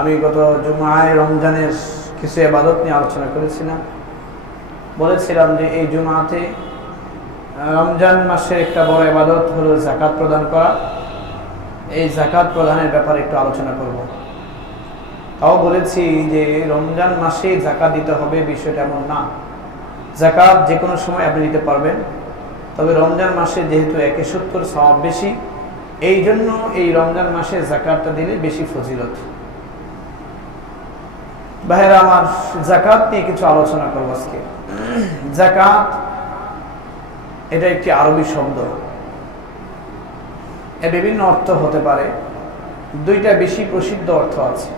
আমি গত জুমায় রমজানের কিছু এবাদত নিয়ে আলোচনা করেছিলাম। বলেছিলাম যে এই জুমাতে রমজান মাসের একটা বড় এবাদত হলো জাকাত প্রদান করা। এই জাকাত প্রদানের ব্যাপারে একটু আলোচনা করব। তাও বলেছি যে রমজান মাসে জাকাত দিতে হবে বিষয়টা এমন না। জাকাত যে কোনো সময় আপনি দিতে পারবেন। তবে রমজান মাসে যেহেতু একে সত্তর সওয়াব বেশি এই জন্য এই রমজান মাসে জাকাতটা দিলে বেশি ফজিলত। ভাইয়েরা, আমার জাকাত নিয়ে কিছু আলোচনা করব আজকে। জাকাত এটা একটি আরবি শব্দ। এর বিভিন্ন অর্থ হতে পারে। দুইটা বেশি প্রসিদ্ধ অর্থ আছে।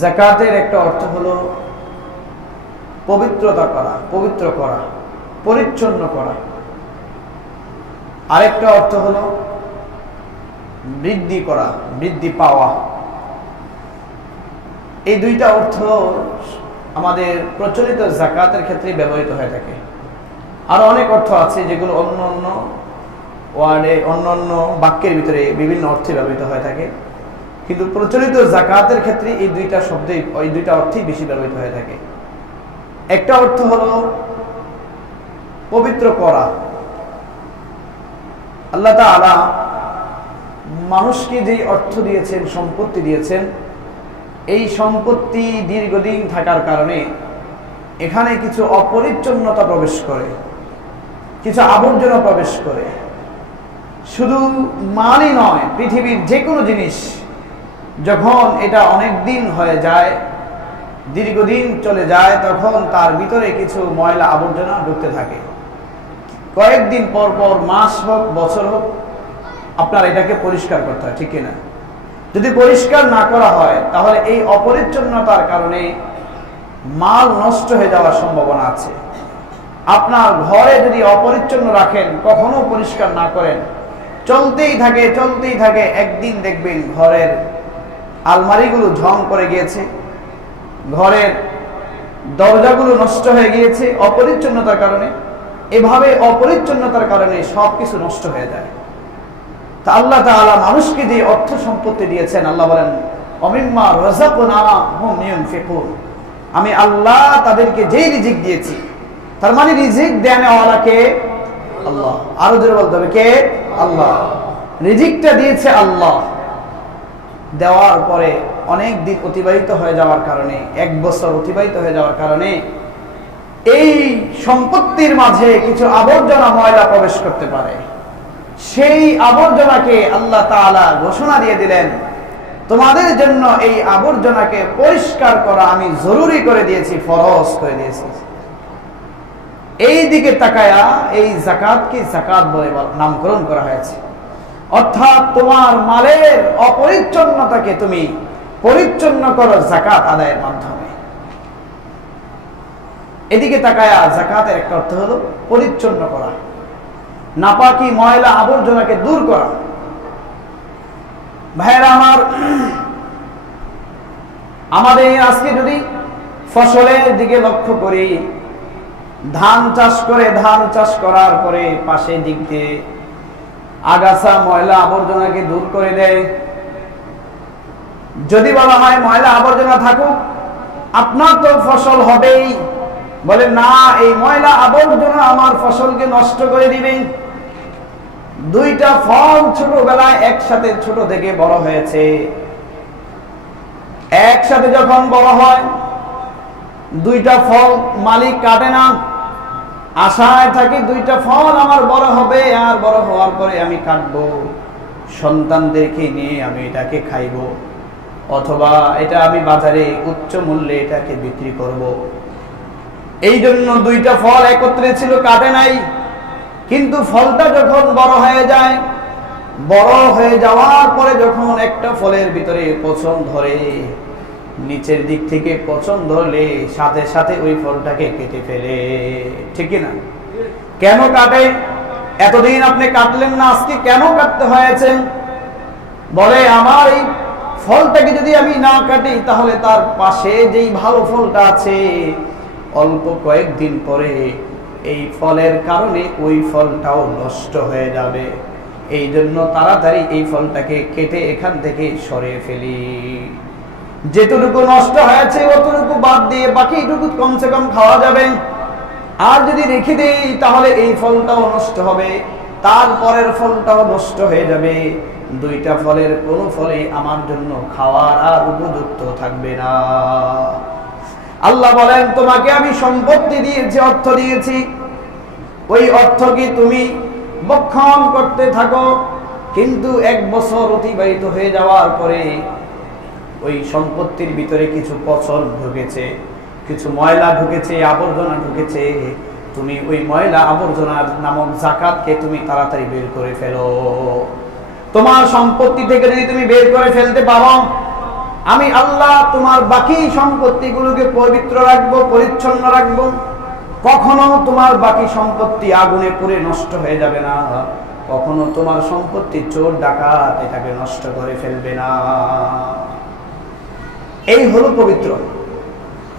জাকাতের একটা অর্থ হলো পবিত্রতা করা, পবিত্র করা, পরিচ্ছন্ন করা। আরেকটা অর্থ হলো বৃদ্ধি করা, বৃদ্ধি পাওয়া। এই দুইটা অর্থ আমাদের প্রচলিত জাকাতের ক্ষেত্রে ব্যবহৃত হয়ে থাকে। আরও অনেক অর্থ আছে যেগুলো অন্য অন্য ওয়ার্ডে, অন্য অন্য বাক্যের ভিতরে বিভিন্ন অর্থে ব্যবহৃত হয়ে থাকে। কিন্তু প্রচলিত জাকাতের ক্ষেত্রে এই দুইটা শব্দই, এই দুইটা অর্থেই বেশি ব্যবহৃত হয়ে থাকে। একটা অর্থ হলো পবিত্র করা। আল্লাহ তাআলা মানুষকে যেই অর্থ দিয়েছেন, সম্পত্তি দিয়েছেন এই সম্পত্তি দীর্ঘদিন থাকার কারণে এখানে কিছু অপরিচ্ছন্নতা প্রবেশ করে, কিছু আবর্জনা প্রবেশ করে। শুধু মালই নয়, পৃথিবীর যে কোনো জিনিস যখন এটা অনেক দিন হয়ে যায়, দীর্ঘদিন চলে যায়, তখন তার ভিতরে কিছু ময়লা আবর্জনা ঢুকতে থাকে। কয়েকদিন পর পর, মাস হোক, বছর হোক, আপনার এটাকে পরিষ্কার করতে হয়, ঠিক কিনা? যদি পরিষ্কার না করা হয়, তাহলে এই অপরিচ্ছন্নতার কারণে মাল নষ্ট হয়ে যাওয়ার সম্ভাবনা আছে। আপনার ঘরে যদি অপরিচ্ছন্ন রাখেন, কখনো পরিষ্কার না করেন, চলতেই থাকে চলতেই থাকে, একদিন দেখবেন ঘরের আলমারিগুলো ঝং করে গিয়েছে, ঘরের দরজাগুলো নষ্ট হয়ে গিয়েছে অপরিচ্ছন্নতার কারণে। এভাবে অপরিচ্ছন্নতার কারণে সব কিছু নষ্ট হয়ে যায়। তা আল্লাহ তাআলা মানুষকে যে অর্থ সম্পত্তি দিয়েছেন, আল্লাহ বলেন, অমিম্মা রাযাকনা হুম ইউনফিকুন। আমি আল্লাহ তাদেরকে যেই রিজিক দিয়েছি, তার মানে রিজিক দেন ওয়ালাকে আল্লাহ। আরও জোরে বলতে হবে, কে? আল্লাহ। রিজিকটা দিয়েছে আল্লাহ। দেওয়ার পরে অনেক দিন অতিবাহিত হয়ে যাওয়ার কারণে, এক বছর অতিবাহিত হয়ে যাওয়ার কারণে, এই সম্পত্তির মাঝে কিছু আবর্জনা ময়লা প্রবেশ করতে পারে। সেই আবর্জনাকে আল্লাহ তাআলা ঘোষণা দিয়ে দিলেন, তোমাদের জন্য এই আবর্জনাকে পরিষ্কার করা আমি জরুরি করে দিয়েছি, ফরজ করে দিয়েছি। এই দিকে তাকায়া এই জাকাতকে জাকাত বলে নামকরণ করা হয়েছে। অর্থাৎ তোমার মালের অপরিচ্ছন্নতাকে তুমি পরিচ্ছন্ন করো জাকাত আদায়ের মাধ্যমে। এদিকে তাকায়া জাকাতের একটা অর্থ হলো পরিচ্ছন্ন করা। নাপাকি ময়লা আবর্জনাকে দূর করা। ভাইয়েরা আমার, আমাদের আজকে যদি ফসলের দিকে লক্ষ্য করি, ধান চাষ করে, ধান চাষ করার পরে পাশে দিক দিয়ে আগাছা, ময়লা আবর্জনাকে দূর করে দেয়। যদি বলা হয় ময়লা আবর্জনা থাকুক, আপনার তো ফসল হবেই। বলে, না, এই ময়লা আবর্জনা আমার ফসলকে নষ্ট করে দিবে। দুইটা ফল ছোটবেলায় একসাথে ছোট থেকে বড় হয়েছে। একসাথে যখন বড় হয়, দুইটা ফল মালিক কাটে না। আশায় থাকি দুইটা ফল আমার বড় হবে, আর বড় হওয়ার পরে আমি কাটবো। সন্তানদেরকে নিয়ে আমি এটাকে খাইবো, অথবা এটা আমি বাজারে উচ্চ মূল্যে এটাকে বিক্রি করব। এই জন্য দুইটা ফল একত্রে ছিল, কাটে নাই। কিন্তু ফলটা যখন বড় হয়ে যায়, বড় হয়ে যাওয়ার পরে যখন একটা ফলের ভিতরে পচন ধরে, নিচের দিক থেকে পচন ধরলে সাথে সাথে ওই ফলটাকে কেটে ফেলে। ঠিক না? কেন কাটে? এতদিন আপনি কাটলেন না, আজকে কেন কাটতে হয়েছে? বলে, আমার এই ফলটাকে যদি আমি না কাটি, তাহলে তার পাশে যেই ভালো ফলটা আছে, অল্প কয়েকদিন পরে এই ফলের কারণে ওই ফলটাও নষ্ট হয়ে যাবে। এই জন্য তাড়াতাড়ি এই ফলটাকে কেটে এখান থেকে সরিয়ে ফেলি। যেটুকু নষ্ট হয়েছে অতটুকু বাদ দিয়ে বাকিটুকু কমসে কম খাওয়া যাবে। আর যদি রেখে দেই, তাহলে এই ফলটাও নষ্ট হবে। তারপরের ফলটাও নষ্ট হয়ে যাবে। দুইটা ফলের কোনো ফলে আমার জন্য খাওয়ার আর উপযুক্ত থাকবে না। আল্লাহ বলেন, তোমাকে আমি সম্পত্তি দিয়েছি অর্থ দিয়েছি, ওই অর্থ কি তুমি বক্ষণ করতে থাকো? কিন্তু এক বছর অতিবাহিত হয়ে যাওয়ার পরে ওই সম্পত্তির ভিতরে কিছু পচন ঢুকেছে, কিছু ময়লা ঢুকেছে, আবর্জনা ঢুকেছে। তুমি ওই ময়লা আবর্জনার নামক জাকাতকে তুমি তাড়াতাড়ি বের করে ফেলো। তোমার সম্পত্তি থেকে যদি তুমি বের করে ফেলতে পারো আমি আল্লাহ তোমার বাকি সম্পত্তিগুলোকে পবিত্র রাখব, পরিচ্ছন্ন রাখব। কখনো তোমার বাকি সম্পত্তি আগুনে পুড়ে নষ্ট হয়ে যাবে না। কখনো তোমার সম্পত্তি চোর ডাকাত এটাকে নষ্ট করে ফেলবে না। এই হলো পবিত্র।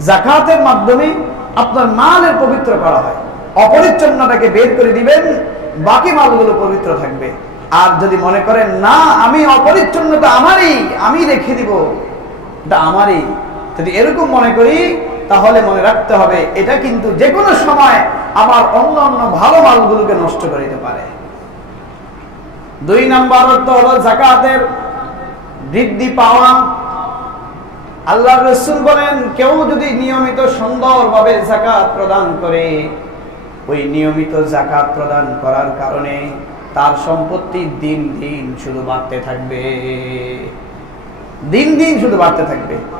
জাকাতের মাধ্যমে আপনার মালের পবিত্র করা হয়। অপরিচ্ছন্নটাকে বের করে দিবেন, বাকি মালগুলো পবিত্র থাকবে। আর যদি মনে করেন, না, আমি অপরিচ্ছন্নতা আমারই, আমি রেখে দিব। এটা আমারই। যদি এরকম মনে করি, তাহলে মনে রাখতে হবে, এটা কিন্তু যে কোনো সময় আমার অন্য অন্য ভালো মালগুলোকে নষ্ট করে দিতে পারে। দুই নাম্বার অর্থ হলো জাকাতের বৃদ্ধি পাওয়া। আল্লাহ রসুল বলেন, কেউ যদি নিয়মিত সুন্দরভাবে জাকাত প্রদান করে, ওই নিয়মিত জাকাত প্রদান করার কারণে তার সম্পত্তি দিন দিন শুধু বাড়তে থাকবে। দিন দিন শুধু বাড়তে থাকবে।